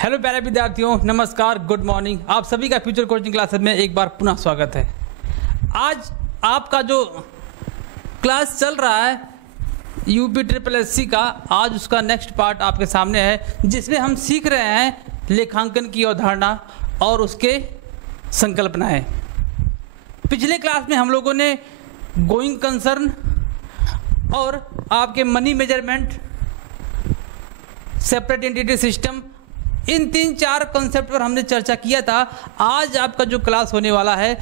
Hello प्यारे विद्यार्थियों, नमस्कार, गुड मॉर्निंग। आप सभी का फ्यूचर कोचिंग क्लासेस में एक बार पुनः स्वागत है। आज आपका जो क्लास चल रहा है UPSSC का, आज उसका नेक्स्ट पार्ट आपके सामने है, जिसमें हम सीख रहे हैं लेखांकन की अवधारणा और उसके संकल्पनाएं। पिछले क्लास में हम लोगों ने गोइंग कंसर्न और आपके money measurement, separate entity system, इन 3-4 कॉन्सेप्ट पर हमने चर्चा किया था। आज आपका जो क्लास होने वाला है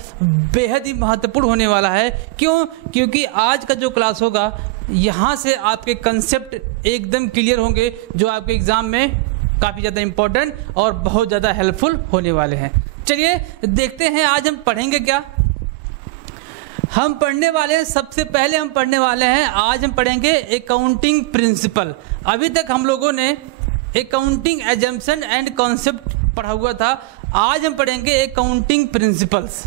बेहद ही महत्वपूर्ण होने वाला है। क्यों? क्योंकि आज का जो क्लास होगा यहाँ से आपके कॉन्सेप्ट एकदम क्लियर होंगे, जो आपके एग्जाम में काफ़ी ज़्यादा इम्पोर्टेंट और बहुत ज़्यादा हेल्पफुल होने वाले हैं। चलिए देखते हैं आज हम पढ़ेंगे क्या। हम पढ़ने वाले हैं, सबसे पहले हम पढ़ने वाले हैं, आज हम पढ़ेंगे अकाउंटिंग प्रिंसिपल। अभी तक हम लोगों ने अकाउंटिंग एजम्पशन एंड कॉन्सेप्ट पढ़ा हुआ था। आज हम पढ़ेंगे अकाउंटिंग प्रिंसिपल्स।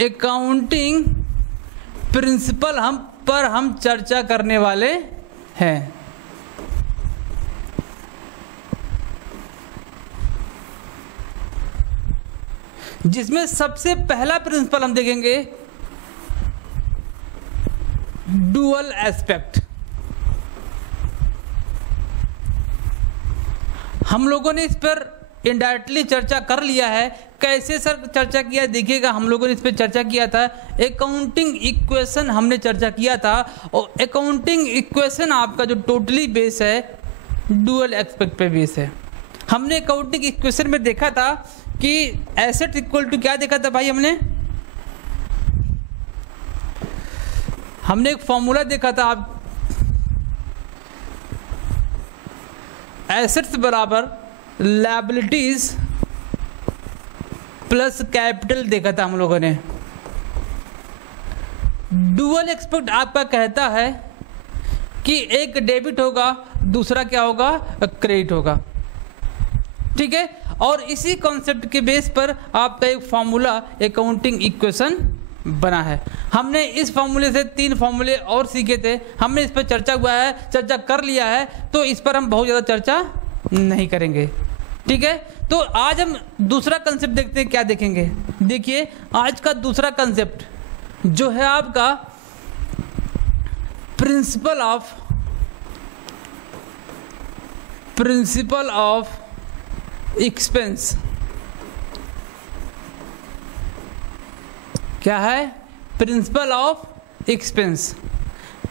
अकाउंटिंग प्रिंसिपल हम चर्चा करने वाले हैं। जिसमें सबसे पहला प्रिंसिपल हम देखेंगे डुअल एस्पेक्ट। हम लोगों ने इस पर इनडायरेक्टली चर्चा कर लिया है। कैसे सर चर्चा किया देखिएगा, हम लोगों ने इस पर चर्चा किया था। अकाउंटिंग इक्वेशन हमने चर्चा किया था, और अकाउंटिंग इक्वेशन आपका जो टोटली बेस है डुअल एस्पेक्ट पे बेस है। हमने अकाउंटिंग इक्वेशन में देखा था कि एसेट इक्वल टू क्या देखा था भाई, हमने एक फॉर्मूला देखा था। आप एसेट्स बराबर लायबिलिटीज प्लस कैपिटल देखा था हम लोगों ने। डुअल एस्पेक्ट आपका कहता है कि एक डेबिट होगा, दूसरा क्या होगा, क्रेडिट होगा। ठीक है, और इसी कॉन्सेप्ट के बेस पर आपका एक फॉर्मूला अकाउंटिंग इक्वेशन बना है। हमने इस फॉर्मूले से 3 फॉर्मूले और सीखे थे, हमने इस पर चर्चा कर लिया है, तो इस पर हम बहुत ज़्यादा चर्चा नहीं करेंगे। ठीक है, तो आज हम दूसरा कंसेप्ट देखते हैं। क्या देखेंगे? देखिए आज का दूसरा कंसेप्ट जो है आपका प्रिंसिपल ऑफ एक्सपेंस। क्या है? Principle of expense.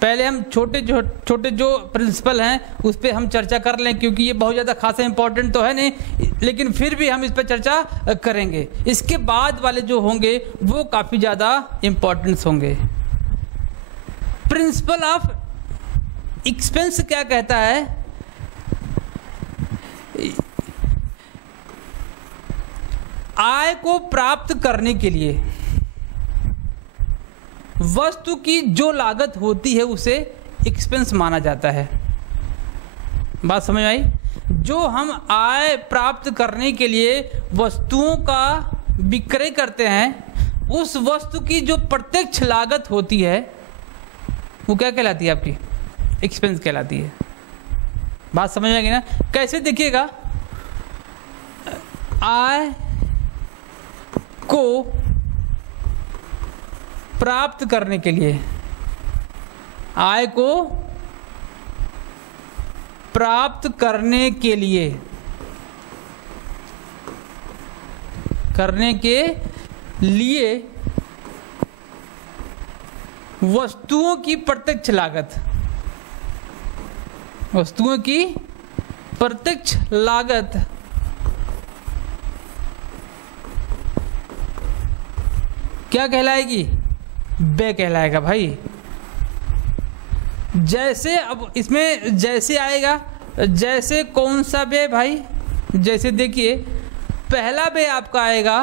पहले हम छोटे जो प्रिंसिपल हैं उस पर हम चर्चा कर लें, क्योंकि ये बहुत ज़्यादा खासा इंपॉर्टेंट तो है नहीं, लेकिन फिर भी हम इस पर चर्चा करेंगे। इसके बाद वाले जो होंगे वो काफ़ी ज़्यादा इंपॉर्टेंट होंगे। प्रिंसिपल ऑफ एक्सपेंस क्या कहता है? आय को प्राप्त करने के लिए वस्तु की जो लागत होती है उसे एक्सपेंस माना जाता है। बात समझ आई? जो हम आय प्राप्त करने के लिए वस्तुओं का विक्रय करते हैं, उस वस्तु की जो प्रत्यक्ष लागत होती है वो क्या कहलाती है? आपकी एक्सपेंस कहलाती है। बात समझ आएगी ना? कैसे देखिएगा, आय को प्राप्त करने के लिए, आय को प्राप्त करने के लिए वस्तुओं की प्रत्यक्ष लागत क्या कहलाएगी? व्यय कहलाएगा भाई। जैसे अब इसमें जैसे आएगा, जैसे कौन सा व्यय भाई? जैसे देखिए पहला व्यय आपका आएगा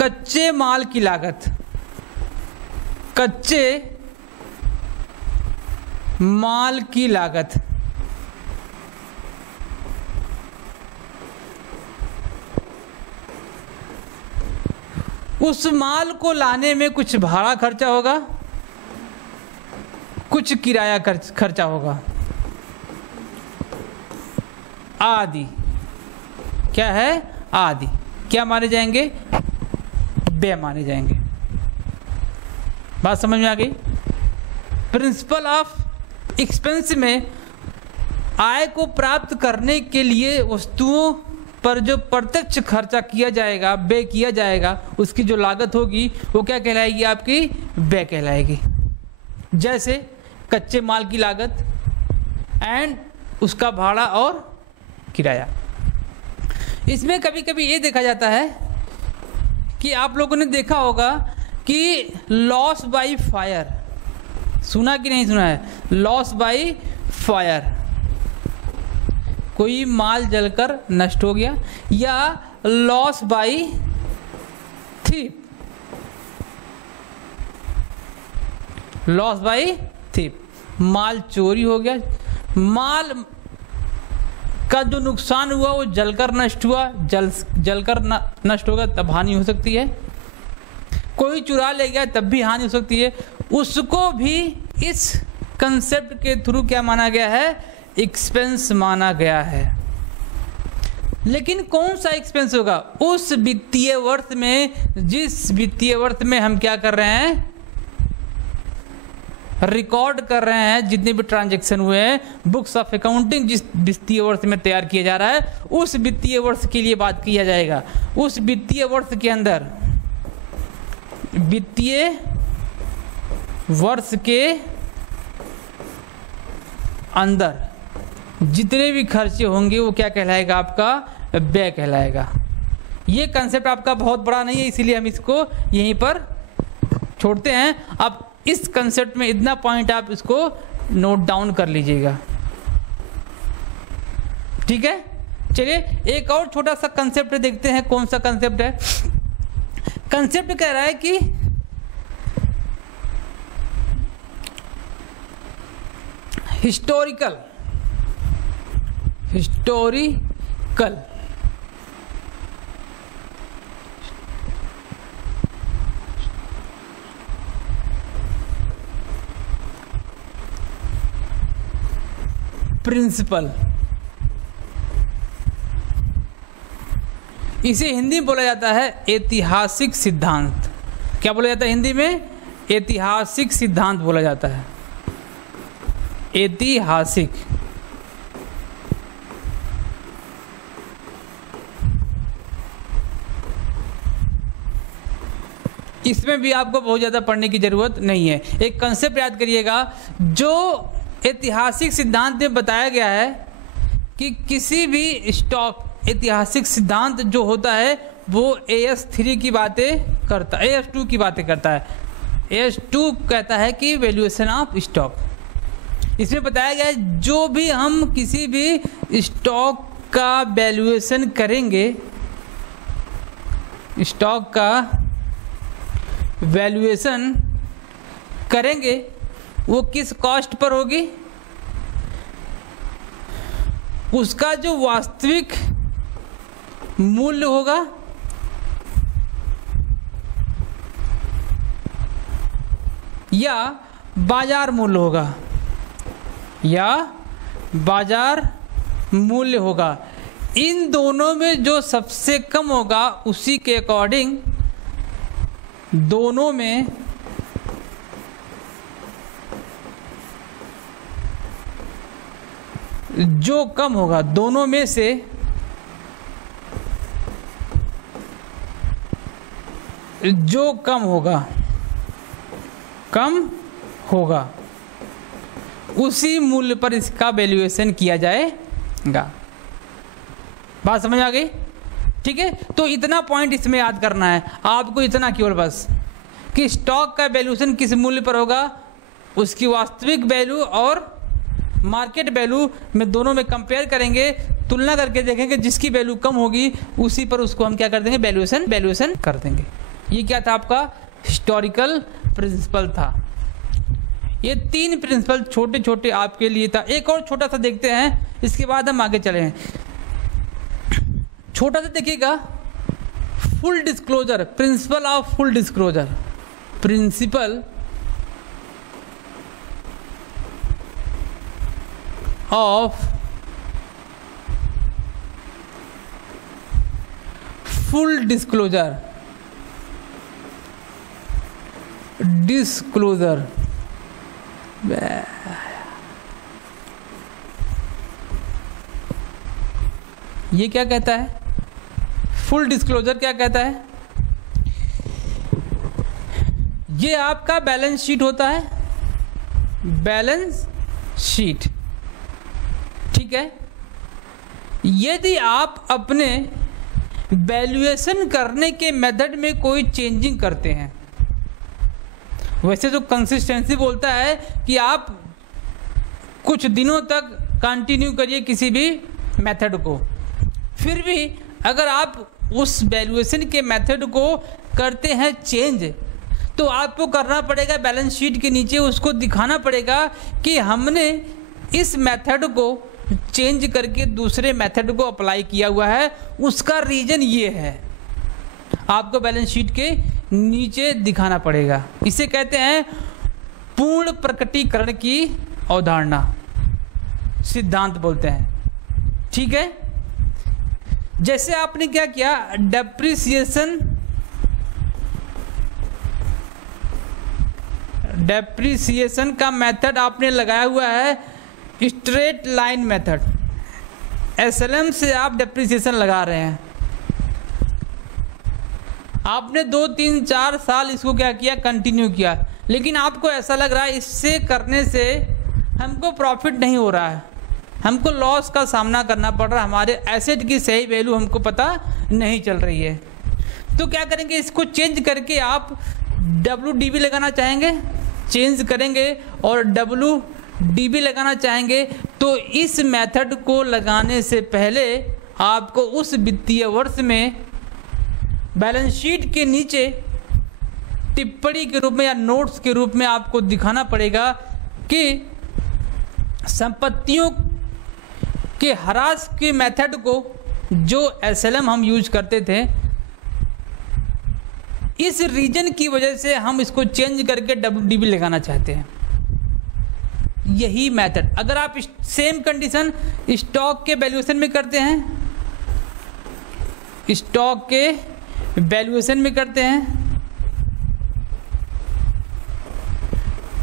कच्चे माल की लागत। कच्चे माल की लागत, उस माल को लाने में कुछ भाड़ा खर्चा होगा, कुछ किराया खर्चा होगा। आदि। क्या है? आदि। क्या माने जाएंगे? व्यय माने जाएंगे। बात समझ में आ गई? प्रिंसिपल ऑफ एक्सपेंस में आय को प्राप्त करने के लिए वस्तुओं पर जो प्रत्यक्ष खर्चा किया जाएगा, व्यय किया जाएगा, उसकी जो लागत होगी वो क्या कहलाएगी? आपकी व्यय कहलाएगी। जैसे कच्चे माल की लागत एंड उसका भाड़ा और किराया। इसमें कभी कभी ये देखा जाता है कि आप लोगों ने देखा होगा कि लॉस बाय फायर, सुना कि नहीं सुना है? लॉस बाय फायर, कोई माल जलकर नष्ट हो गया, या loss by thief, loss by thief, माल चोरी हो गया, माल का जो नुकसान हुआ वो जलकर नष्ट हुआ, जलकर नष्ट होगा तब हानि हो सकती है, कोई चुरा ले गया तब भी हानि हो सकती है। उसको भी इस कंसेप्ट के थ्रू क्या माना गया है? एक्सपेंस माना गया है। लेकिन कौन सा एक्सपेंस होगा? उस वित्तीय वर्ष में, जिस वित्तीय वर्ष में हम क्या कर रहे हैं? रिकॉर्ड कर रहे हैं जितने भी ट्रांजैक्शन हुए हैं, बुक्स ऑफ अकाउंटिंग जिस वित्तीय वर्ष में तैयार किया जा रहा है, उस वित्तीय वर्ष के लिए बात किया जाएगा। उस वित्तीय वर्ष के अंदर, वित्तीय वर्ष के अंदर जितने भी खर्चे होंगे वो क्या कहलाएगा? आपका व्यय कहलाएगा। ये कंसेप्ट आपका बहुत बड़ा नहीं है, इसीलिए हम इसको यहीं पर छोड़ते हैं। अब इस कंसेप्ट में इतना पॉइंट आप इसको नोट डाउन कर लीजिएगा, ठीक है? चलिए एक और छोटा सा कंसेप्ट देखते हैं। कौन सा कंसेप्ट है? कंसेप्ट कह रहा है कि हिस्टोरिकल प्रिंसिपल, इसे हिंदी में बोला जाता है ऐतिहासिक सिद्धांत। क्या बोला जाता है हिंदी में? ऐतिहासिक सिद्धांत बोला जाता है। ऐतिहासिक। इसमें भी आपको बहुत ज़्यादा पढ़ने की ज़रूरत नहीं है। एक कंसेप्ट याद करिएगा, जो ऐतिहासिक सिद्धांत में बताया गया है कि किसी भी स्टॉक, ऐतिहासिक सिद्धांत जो होता है वो AS3 की बातें करता है, AS2 की बातें करता है। AS2 कहता है कि वैल्यूएशन ऑफ स्टॉक। इसमें बताया गया है जो भी हम किसी भी स्टॉक का वैल्यूएशन करेंगे, स्टॉक का वैल्यूएशन करेंगे, वो किस कॉस्ट पर होगी? उसका जो वास्तविक मूल्य होगा या बाजार मूल्य होगा, या बाजार मूल्य होगा। इन दोनों में जो सबसे कम होगा उसी के अकॉर्डिंग दोनों में जो कम होगा, दोनों में से जो कम होगा उसी मूल्य पर इसका वैल्यूएशन किया जाएगा। बात समझ आ गई? ठीक है, तो इतना पॉइंट इसमें याद करना है आपको, इतना केवल बस कि स्टॉक का वैल्यूएशन किस मूल्य पर होगा, उसकी वास्तविक वैल्यू और मार्केट वैल्यू में दोनों में कंपेयर करेंगे, तुलना करके देखेंगे, जिसकी वैल्यू कम होगी उसी पर उसको हम क्या कर देंगे? वैल्यूएशन कर देंगे। ये क्या था? आपका हिस्टोरिकल प्रिंसिपल था। ये 3 प्रिंसिपल छोटे छोटे आपके लिए था। एक और छोटा सा देखते हैं, इसके बाद हम आगे चले हैं। छोटा सा देखिएगा, full disclosure, principle of full disclosure. Principle of full disclosure, disclosure ये क्या कहता है? फुल डिस्क्लोजर क्या कहता है? ये आपका बैलेंस शीट होता है, बैलेंस शीट, ठीक है। यदि आप अपने वैल्यूएशन करने के मेथड में कोई चेंजिंग करते हैं, वैसे तो कंसिस्टेंसी बोलता है कि आप कुछ दिनों तक कंटिन्यू करिए किसी भी मेथड को, फिर भी अगर आप उस वैल्यूएशन के मेथड को करते हैं चेंज, तो आपको करना पड़ेगा बैलेंस शीट के नीचे उसको दिखाना पड़ेगा कि हमने इस मेथड को चेंज करके दूसरे मेथड को अप्लाई किया हुआ है, उसका रीजन ये है, आपको बैलेंस शीट के नीचे दिखाना पड़ेगा। इसे कहते हैं पूर्ण प्रकटीकरण की अवधारणा, सिद्धांत बोलते हैं, ठीक है। जैसे आपने क्या किया, डेप्रिसिएशन का मेथड आपने लगाया हुआ है स्ट्रेट लाइन मेथड, एसएलएम से आप डेप्रिसिएशन लगा रहे हैं। आपने 2, 3, 4 साल इसको क्या किया, कंटिन्यू किया, लेकिन आपको ऐसा लग रहा है इससे करने से हमको प्रॉफिट नहीं हो रहा है, हमको लॉस का सामना करना पड़ रहा है, हमारे एसेट की सही वैल्यू हमको पता नहीं चल रही है। तो क्या करेंगे, इसको चेंज करके आप WDV लगाना चाहेंगे, चेंज करेंगे और WDV लगाना चाहेंगे, तो इस मेथड को लगाने से पहले आपको उस वित्तीय वर्ष में बैलेंस शीट के नीचे टिप्पणी के रूप में या नोट्स के रूप में आपको दिखाना पड़ेगा कि संपत्तियों के ह्रास के मेथड को, जो SLM हम यूज करते थे, इस रीजन की वजह से हम इसको चेंज करके WDV लगाना चाहते हैं। यही मेथड अगर आप सेम कंडीशन स्टॉक के वैल्यूएशन में करते हैं, स्टॉक के वैल्यूएशन में करते हैं,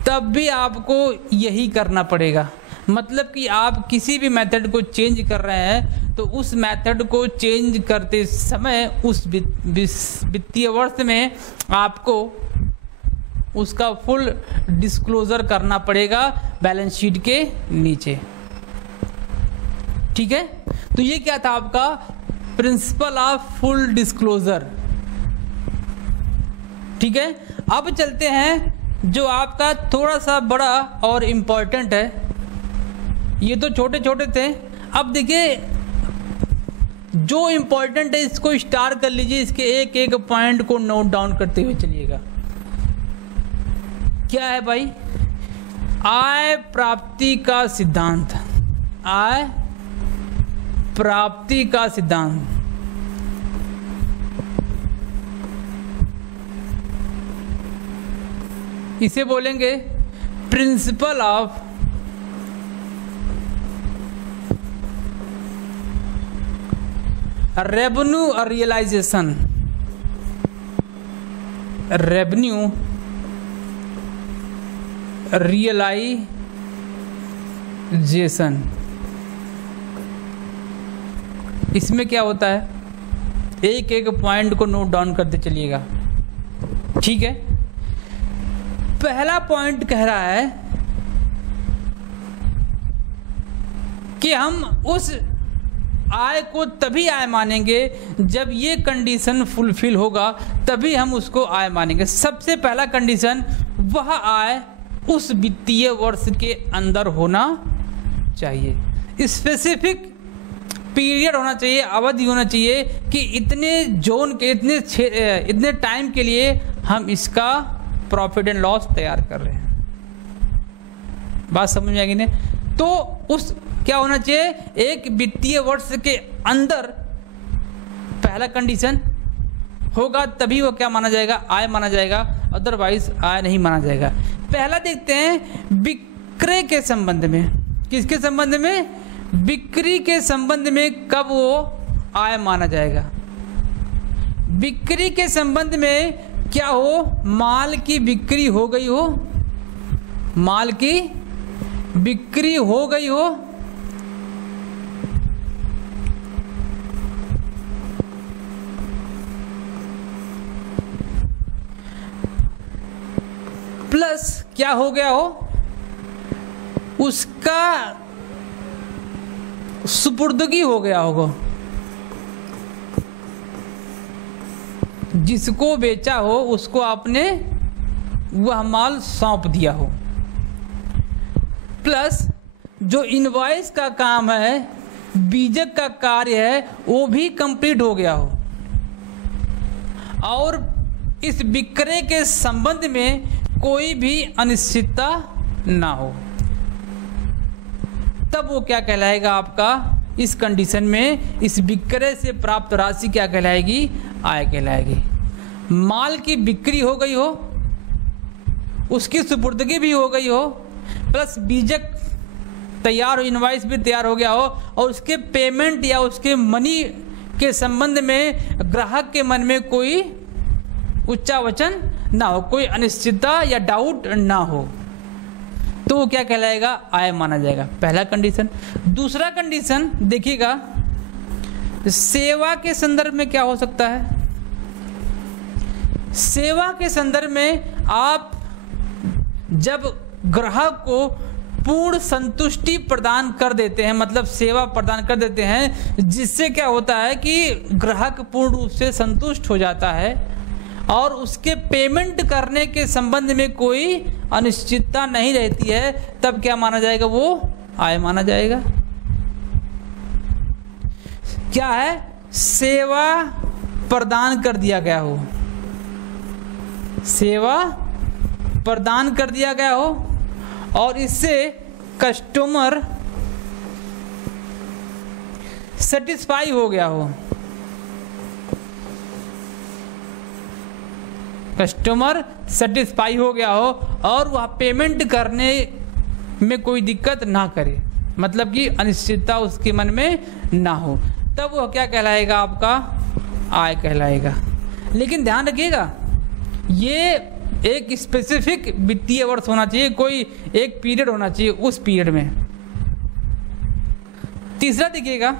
तब भी आपको यही करना पड़ेगा। मतलब कि आप किसी भी मेथड को चेंज कर रहे हैं तो उस मेथड को चेंज करते समय उस वित्तीय वर्ष में आपको उसका फुल डिस्क्लोजर करना पड़ेगा बैलेंस शीट के नीचे, ठीक है। तो ये क्या था आपका प्रिंसिपल ऑफ फुल डिस्क्लोजर, ठीक है। अब चलते हैं जो आपका थोड़ा सा बड़ा और इम्पोर्टेंट है, ये तो छोटे छोटे थे। अब देखिए जो इम्पोर्टेंट है इसको स्टार कर लीजिए, इसके एक एक पॉइंट को नोट डाउन करते हुए चलिएगा। क्या है भाई, आय प्राप्ति का सिद्धांत, आय प्राप्ति का सिद्धांत। इसे बोलेंगे principle of revenue realisation, revenue realisation. इसमें क्या होता है, एक एक पॉइंट को नोट डाउन करते चलिएगा, ठीक है। पहला पॉइंट कह रहा है कि हम उस आय को तभी आय मानेंगे जब ये कंडीशन फुलफिल होगा, तभी हम उसको आय मानेंगे। सबसे पहला कंडीशन, वह आय उस वित्तीय वर्ष के अंदर होना चाहिए, स्पेसिफिक पीरियड होना चाहिए, अवधि होना चाहिए कि इतने जोन के इतने टाइम के लिए हम इसका प्रॉफिट एंड लॉस तैयार कर रहे हैं। बात समझ में आएगी ना? तो उस क्या होना चाहिए, एक वित्तीय वर्ष के अंदर पहला कंडीशन होगा, तभी वो क्या माना जाएगा, आय माना जाएगा, अदरवाइज आय नहीं माना जाएगा। पहला देखते हैं बिक्री के संबंध में। किसके संबंध में? बिक्री के संबंध में कब वो आय माना जाएगा। बिक्री के संबंध में क्या हो, माल की बिक्री हो गई हो, माल की बिक्री हो गई हो, प्लस क्या हो गया हो, उसका सुपुर्दगी हो गया होगा, जिसको बेचा हो उसको आपने वह माल सौंप दिया हो, प्लस जो इनवॉइस का काम है, बीजक का कार्य है, वो भी कंप्लीट हो गया हो, और इस विक्रय के संबंध में कोई भी अनिश्चितता ना हो, तब वो क्या कहलाएगा आपका, इस कंडीशन में इस विक्रय से प्राप्त राशि क्या कहलाएगी, आय कहलाएगी। माल की बिक्री हो गई हो, उसकी सुपुर्दगी भी हो गई हो, प्लस बीजक तैयार हो, इनवॉइस भी तैयार हो गया हो, और उसके पेमेंट या उसके मनी के संबंध में ग्राहक के मन में कोई उच्चावचन ना हो, कोई अनिश्चितता या डाउट ना हो, तो वो क्या कहलाएगा, आय माना जाएगा। पहला कंडीशन। दूसरा कंडीशन देखिएगा, सेवा के संदर्भ में क्या हो सकता है। सेवा के संदर्भ में आप जब ग्राहक को पूर्ण संतुष्टि प्रदान कर देते हैं, मतलब सेवा प्रदान कर देते हैं, जिससे क्या होता है कि ग्राहक पूर्ण रूप से संतुष्ट हो जाता है और उसके पेमेंट करने के संबंध में कोई अनिश्चितता नहीं रहती है, तब क्या माना जाएगा, वो आय माना जाएगा। क्या है, सेवा प्रदान कर दिया गया हो, सेवा प्रदान कर दिया गया हो और इससे कस्टमर सेटिस्फाई हो गया हो, कस्टमर सेटिस्फाई हो गया हो और वह पेमेंट करने में कोई दिक्कत ना करे, मतलब कि अनिश्चितता उसके मन में ना हो, तब वह क्या कहलाएगा, आपका आय कहलाएगा। लेकिन ध्यान रखिएगा, ये एक स्पेसिफिक वित्तीय वर्ष होना चाहिए, कोई एक पीरियड होना चाहिए, उस पीरियड में। तीसरा देखिएगा,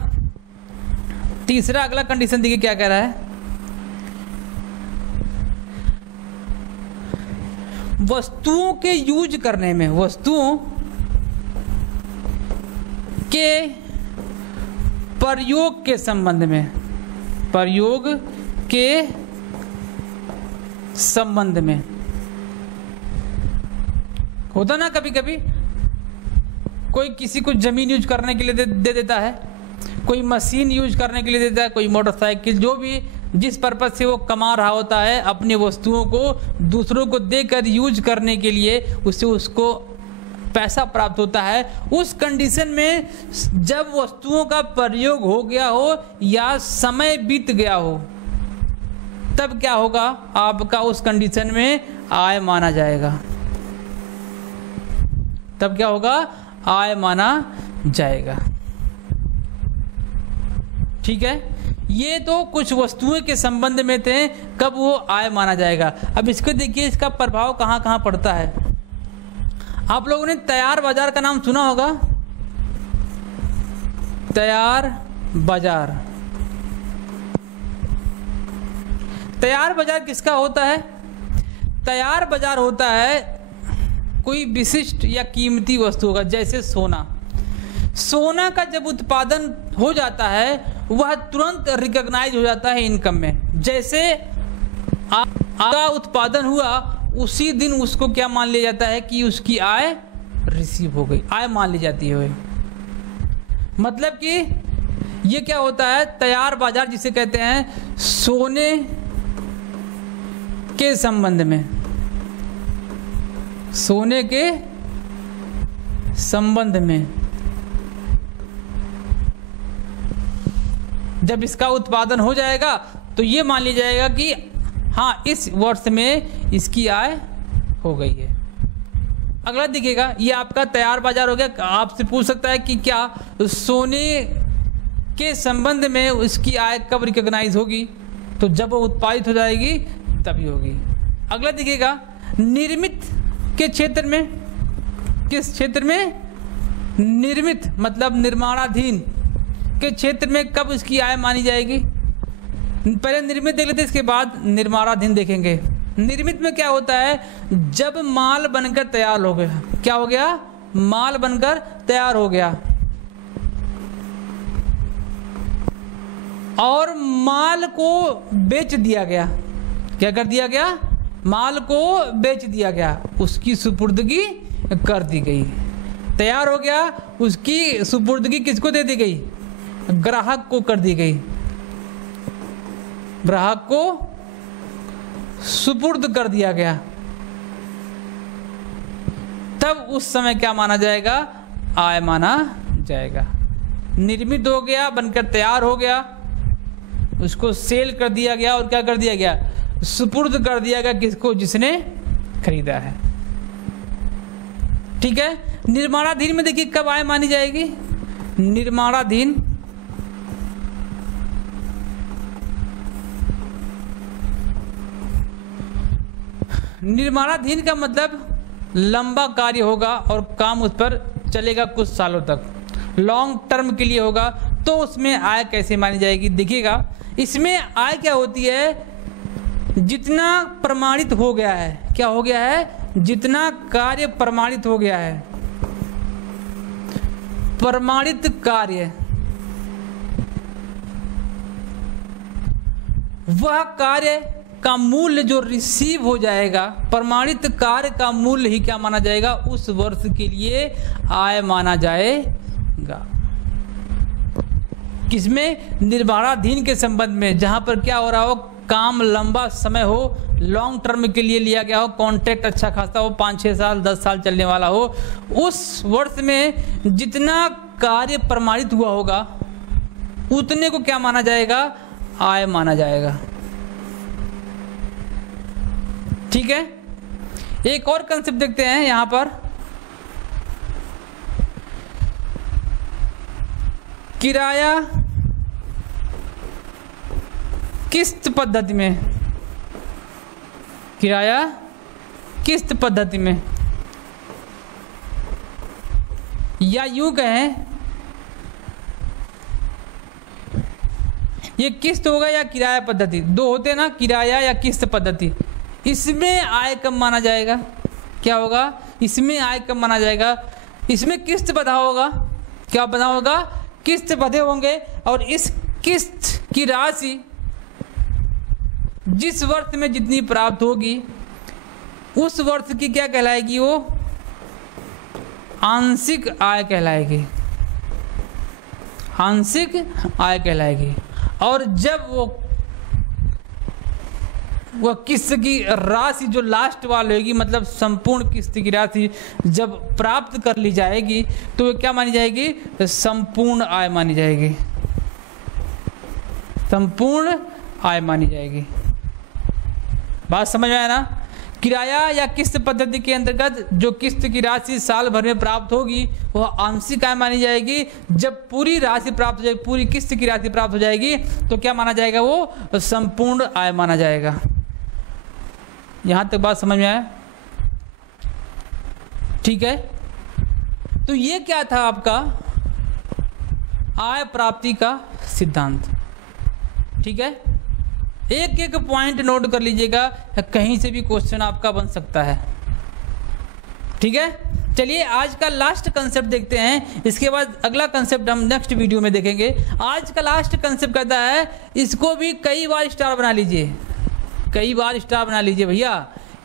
तीसरा अगला कंडीशन देखिए क्या कह रहा है, वस्तुओं के यूज करने में, वस्तुओं के प्रयोग के संबंध में, प्रयोग के संबंध में होता ना, कभी कभी कोई किसी को जमीन यूज करने के लिए दे देता है, कोई मशीन यूज करने के लिए देता है, कोई मोटरसाइकिल, जो भी जिस पर्पज से वो कमा रहा होता है, अपनी वस्तुओं को दूसरों को देकर यूज करने के लिए उससे उसको पैसा प्राप्त होता है। उस कंडीशन में जब वस्तुओं का प्रयोग हो गया हो या समय बीत गया हो, तब क्या होगा, आपका उस कंडीशन में आय माना जाएगा, तब क्या होगा, आय माना जाएगा। ठीक है, ये तो कुछ वस्तुओं के संबंध में थे, कब वो आय माना जाएगा। अब इसको देखिए, इसका प्रभाव कहाँ कहाँ पड़ता है। आप लोगों ने तैयार बाजार का नाम सुना होगा, तैयार बाजार। तैयार बाजार किसका होता है, तैयार बाजार होता है कोई विशिष्ट या कीमती वस्तु होगा, जैसे सोना। सोना का जब उत्पादन हो जाता है वह तुरंत रिकॉग्नाइज हो जाता है इनकम में। जैसे आपका उत्पादन हुआ उसी दिन उसको क्या मान लिया जाता है कि उसकी आय रिसीव हो गई, आय मान ली जाती है। मतलब कि ये क्या होता है, तैयार बाजार जिसे कहते हैं, सोने के संबंध में, सोने के संबंध में जब इसका उत्पादन हो जाएगा तो ये मान लिया जाएगा कि हाँ, इस वर्ष में इसकी आय हो गई है। अगला देखिएगा, ये आपका तैयार बाजार हो गया। आपसे पूछ सकता है कि क्या सोने के संबंध में उसकी आय कब रिकॉग्नाइज होगी, तो जब वो उत्पादित हो जाएगी तभी होगी। अगला देखिएगा, निर्मित के क्षेत्र में, किस क्षेत्र में? निर्मित मतलब निर्माणाधीन के क्षेत्र में कब इसकी आय मानी जाएगी? पहले निर्मित देख लेते हैं, इसके बाद निर्माणाधीन देखेंगे। निर्मित में क्या होता है? जब माल बनकर तैयार हो गया। क्या हो गया? माल बनकर तैयार हो गया और माल को बेच दिया गया। क्या कर दिया गया? माल को बेच दिया गया, उसकी सुपुर्दगी कर दी गई। तैयार हो गया, उसकी सुपुर्दगी किसको दे दी गई? ग्राहक को कर दी गई। ग्राहक को सुपुर्द कर दिया गया। तब उस समय क्या माना जाएगा? आय माना जाएगा। निर्मित हो गया, बनकर तैयार हो गया, उसको सेल कर दिया गया और क्या कर दिया गया? सुपुर्द कर दिया गया किसको? जिसने खरीदा है। ठीक है। निर्माणाधीन में देखिए कब आय मानी जाएगी? निर्माणाधीन निर्माणाधीन का मतलब लंबा कार्य होगा और काम उस पर चलेगा कुछ सालों तक, लॉन्ग टर्म के लिए होगा, तो उसमें आय कैसे मानी जाएगी? देखिएगा, इसमें आय क्या होती है? जितना प्रमाणित हो गया है। क्या हो गया है? जितना कार्य प्रमाणित हो गया है। प्रमाणित कार्य, वह कार्य का मूल्य जो रिसीव हो जाएगा, प्रमाणित कार्य का मूल्य ही क्या माना जाएगा? उस वर्ष के लिए आय माना जाएगा। किसमें? निर्माणाधीन के संबंध में, जहां पर क्या हो रहा हो? काम लंबा समय हो, लॉन्ग टर्म के लिए लिया गया हो, कॉन्ट्रैक्ट अच्छा खासा हो, 5-6 साल 10 साल चलने वाला हो, उस वर्ष में जितना कार्य प्रमाणित हुआ होगा उतने को क्या माना जाएगा? आय माना जाएगा। ठीक है। एक और कंसेप्ट देखते हैं यहां पर, किराया किस्त पद्धति में। किराया किस्त पद्धति में, या यूं कहें, ये किस्त होगा या किराया पद्धति, दो होते हैं ना, किराया या किस्त पद्धति। इसमें आय कब माना जाएगा? क्या होगा? इसमें आय कब माना जाएगा? इसमें किस्त बंधा होगा। क्या बंधा होगा? किस्त बंधे होंगे और इस किस्त की राशि जिस वर्ष में जितनी प्राप्त होगी उस वर्ष की क्या कहलाएगी? वो आंशिक आय कहलाएगी। आंशिक आय कहलाएगी। और जब वह किस्त की राशि जो लास्ट वाली होगी, मतलब संपूर्ण किस्त की राशि जब प्राप्त कर ली जाएगी तो क्या मानी जाएगी? संपूर्ण आय मानी जाएगी। संपूर्ण आय मानी जाएगी। बात समझ में आया ना? किराया या किस्त पद्धति के अंतर्गत जो किस्त की राशि साल भर में प्राप्त होगी वह आंशिक आय मानी जाएगी। जब पूरी राशि प्राप्त हो जाएगी, पूरी किस्त की राशि प्राप्त हो जाएगी तो क्या माना जाएगा? वो संपूर्ण आय माना जाएगा। यहां तक बात समझ में आया? ठीक है। तो ये क्या था आपका आय प्राप्ति का सिद्धांत। ठीक है। एक एक पॉइंट नोट कर लीजिएगा, कहीं से भी क्वेश्चन आपका बन सकता है। ठीक है। चलिए आज का लास्ट कंसेप्ट देखते हैं, इसके बाद अगला कंसेप्ट हम नेक्स्ट वीडियो में देखेंगे। आज का लास्ट कंसेप्ट कहता है, इसको भी कई बार स्टार बना लीजिए, कई बार स्टार बना लीजिए भैया।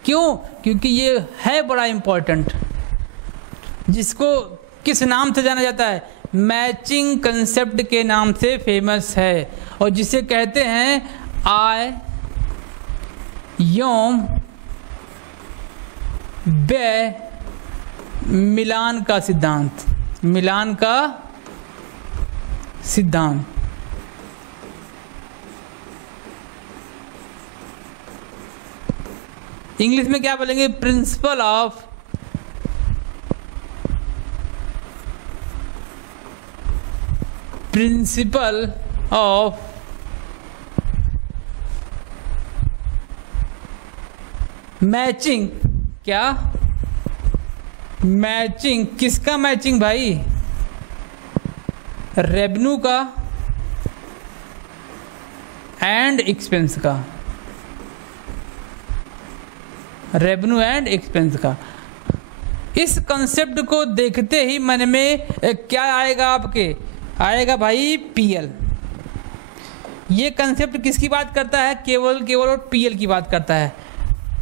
क्यों? क्योंकि ये है बड़ा इंपॉर्टेंट, जिसको किस नाम से जाना जाता है? मैचिंग कंसेप्ट के नाम से फेमस है, और जिसे कहते हैं आय एवं व्यय मिलान का सिद्धांत। मिलान का सिद्धांत। इंग्लिश में क्या बोलेंगे? प्रिंसिपल ऑफ मैचिंग, क्या मैचिंग, किसका मैचिंग भाई? रेवेन्यू का एंड एक्सपेंस का, रेवेन्यू एंड एक्सपेंस का। इस कंसेप्ट को देखते ही मन में क्या आएगा आपके? आएगा भाई पीएल। ये कंसेप्ट किसकी बात करता है? केवल और पीएल की बात करता है।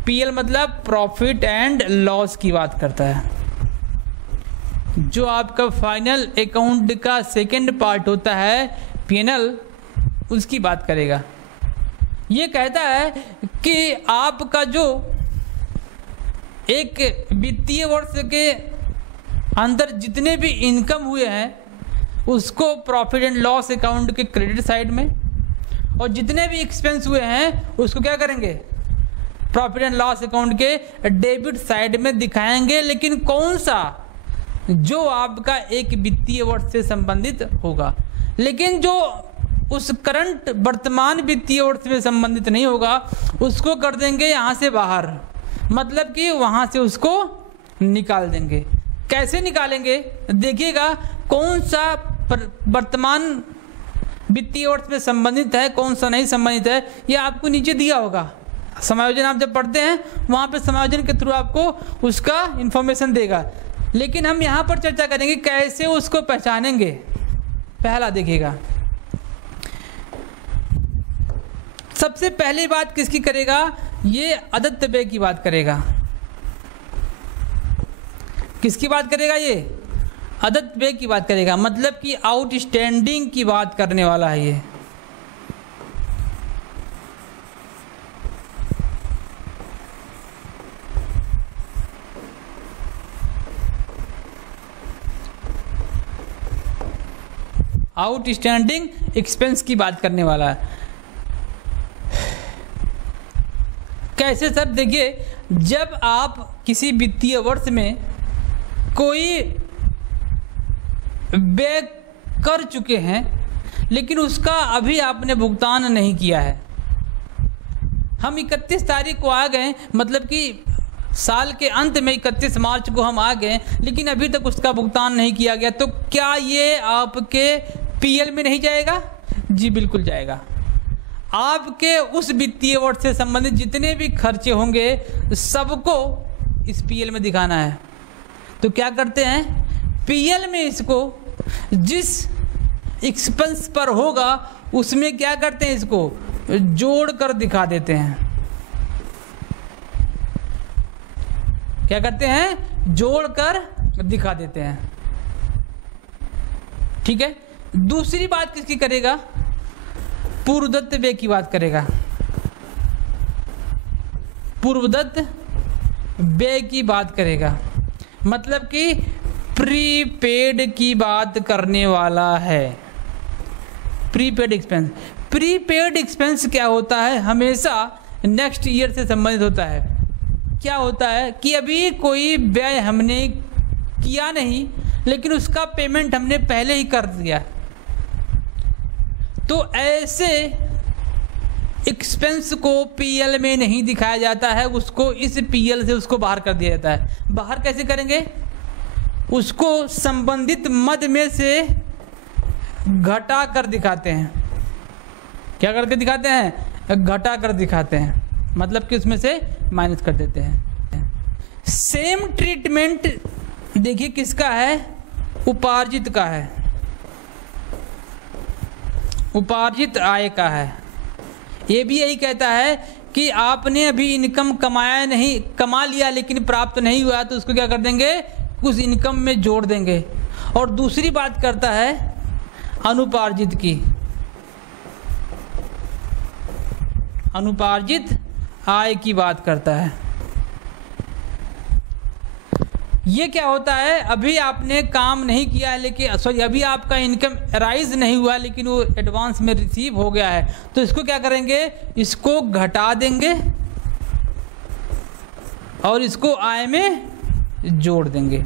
पीएल मतलब प्रॉफिट एंड लॉस की बात करता है। जो आपका फाइनल अकाउंट का सेकंड पार्ट होता है पीएनएल, उसकी बात करेगा। ये कहता है कि आपका जो एक वित्तीय वर्ष के अंदर जितने भी इनकम हुए हैं उसको प्रॉफिट एंड लॉस अकाउंट के क्रेडिट साइड में, और जितने भी एक्सपेंस हुए हैं उसको क्या करेंगे? प्रॉफिट एंड लॉस अकाउंट के डेबिट साइड में दिखाएंगे। लेकिन कौन सा? जो आपका एक वित्तीय वर्ष से संबंधित होगा। लेकिन जो उस करंट वर्तमान वित्तीय वर्ष में संबंधित नहीं होगा उसको कर देंगे यहाँ से बाहर, मतलब कि वहाँ से उसको निकाल देंगे। कैसे निकालेंगे? देखिएगा कौन सा वर्तमान वित्तीय वर्ष में संबंधित है, कौन सा नहीं संबंधित है, ये आपको नीचे दिया होगा। समायोजन आप जब पढ़ते हैं वहाँ पे समायोजन के थ्रू आपको उसका इंफॉर्मेशन देगा। लेकिन हम यहाँ पर चर्चा करेंगे कैसे उसको पहचानेंगे। पहला देखिएगा, सबसे पहली बात किसकी करेगा? ये अदत्त व्यय की बात करेगा। किसकी बात करेगा? ये अदत्त व्यय की बात करेगा, मतलब कि आउटस्टैंडिंग की बात करने वाला है ये। आउटस्टैंडिंग एक्सपेंस की बात करने वाला है। कैसे सर? देखिए, जब आप किसी वित्तीय वर्ष में कोई व्यय कर चुके हैं लेकिन उसका अभी आपने भुगतान नहीं किया है, हम 31 तारीख को आ गए, मतलब कि साल के अंत में 31 मार्च को हम आ गए, लेकिन अभी तक उसका भुगतान नहीं किया गया, तो क्या ये आपके पीएल में नहीं जाएगा? जी बिल्कुल जाएगा। आपके उस वित्तीय वर्ष से संबंधित जितने भी खर्चे होंगे सबको इस पीएल में दिखाना है। तो क्या करते हैं? पीएल में इसको जिस एक्सपेंस पर होगा उसमें क्या करते हैं? इसको जोड़ कर दिखा देते हैं। क्या करते हैं? जोड़ कर दिखा देते हैं। ठीक है। दूसरी बात किसकी करेगा? पूर्वदत्त व्यय की बात करेगा। पूर्वदत्त व्यय की बात करेगा, मतलब कि प्रीपेड की बात करने वाला है। Prepaid expense. प्रीपेड एक्सपेंस क्या होता है? हमेशा नेक्स्ट ईयर से संबंधित होता है। क्या होता है कि अभी कोई व्यय हमने किया नहीं लेकिन उसका पेमेंट हमने पहले ही कर दिया, तो ऐसे एक्सपेंस को पीएल में नहीं दिखाया जाता है, उसको इस पीएल से उसको बाहर कर दिया जाता है। बाहर कैसे करेंगे? उसको संबंधित मद में से घटा कर दिखाते हैं। क्या करके दिखाते हैं? घटा कर दिखाते हैं, मतलब कि उसमें से माइनस कर देते हैं। सेम ट्रीटमेंट देखिए किसका है? उपार्जित का है, उपार्जित आय का है। ये भी यही कहता है कि आपने अभी इनकम कमाया नहीं, कमा लिया लेकिन प्राप्त नहीं हुआ, तो उसको क्या कर देंगे? उस इनकम में जोड़ देंगे। और दूसरी बात करता है अनुपार्जित की। अनुपार्जित आय की बात करता है। ये क्या होता है? अभी आपने काम नहीं किया है, लेकिन सॉरी अभी आपका इनकम राइज नहीं हुआ लेकिन वो एडवांस में रिसीव हो गया है, तो इसको क्या करेंगे? इसको घटा देंगे और इसको आय में जोड़ देंगे,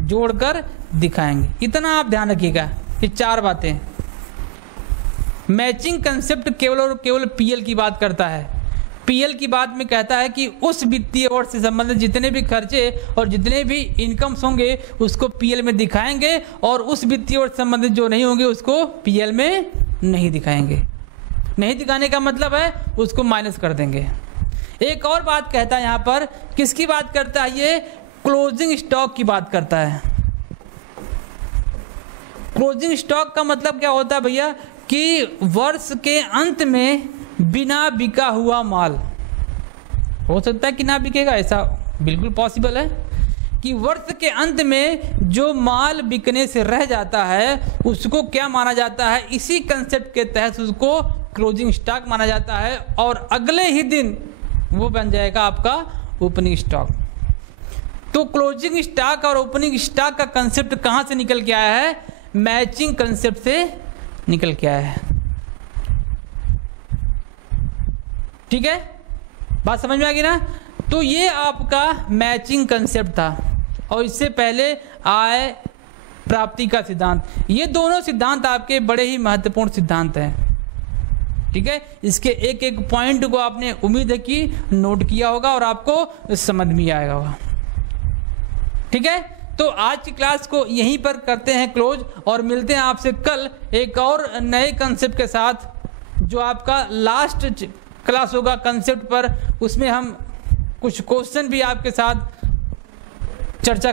जोड़कर दिखाएंगे। इतना आप ध्यान रखिएगा। ये चार बातें। मैचिंग कंसेप्ट केवल और केवल पीएल की बात करता है। पीएल की बात में कहता है कि उस वित्तीय वर्ष से संबंधित जितने भी खर्चे और जितने भी इनकम्स होंगे उसको पीएल में दिखाएंगे, और उस वित्तीय वर्ष से संबंधित जो नहीं होंगे उसको पीएल में नहीं दिखाएंगे। नहीं दिखाने का मतलब है उसको माइनस कर देंगे। एक और बात कहता है यहाँ पर, किसकी बात करता है ये? क्लोजिंग स्टॉक की बात करता है। क्लोजिंग स्टॉक का मतलब क्या होता है भैया? कि वर्ष के अंत में बिना बिका हुआ माल। हो सकता है कि ना बिकेगा, ऐसा बिल्कुल पॉसिबल है कि वर्ष के अंत में जो माल बिकने से रह जाता है उसको क्या माना जाता है? इसी कंसेप्ट के तहत उसको क्लोजिंग स्टॉक माना जाता है, और अगले ही दिन वो बन जाएगा आपका ओपनिंग स्टॉक। तो क्लोजिंग स्टॉक और ओपनिंग स्टॉक का कंसेप्ट कहाँ से निकल के आया है? मैचिंग कंसेप्ट से निकल के आया है। ठीक है, बात समझ में आ गई ना? तो ये आपका मैचिंग कंसेप्ट था, और इससे पहले आय प्राप्ति का सिद्धांत। ये दोनों सिद्धांत आपके बड़े ही महत्वपूर्ण सिद्धांत हैं। ठीक है, इसके एक एक पॉइंट को आपने उम्मीद है कि नोट किया होगा और आपको समझ में आएगा होगा। ठीक है, तो आज की क्लास को यहीं पर करते हैं क्लोज, और मिलते हैं आपसे कल एक और नए कंसेप्ट के साथ, जो आपका लास्ट क्लास होगा कंसेप्ट पर। उसमें हम कुछ क्वेश्चन भी आपके साथ चर्चा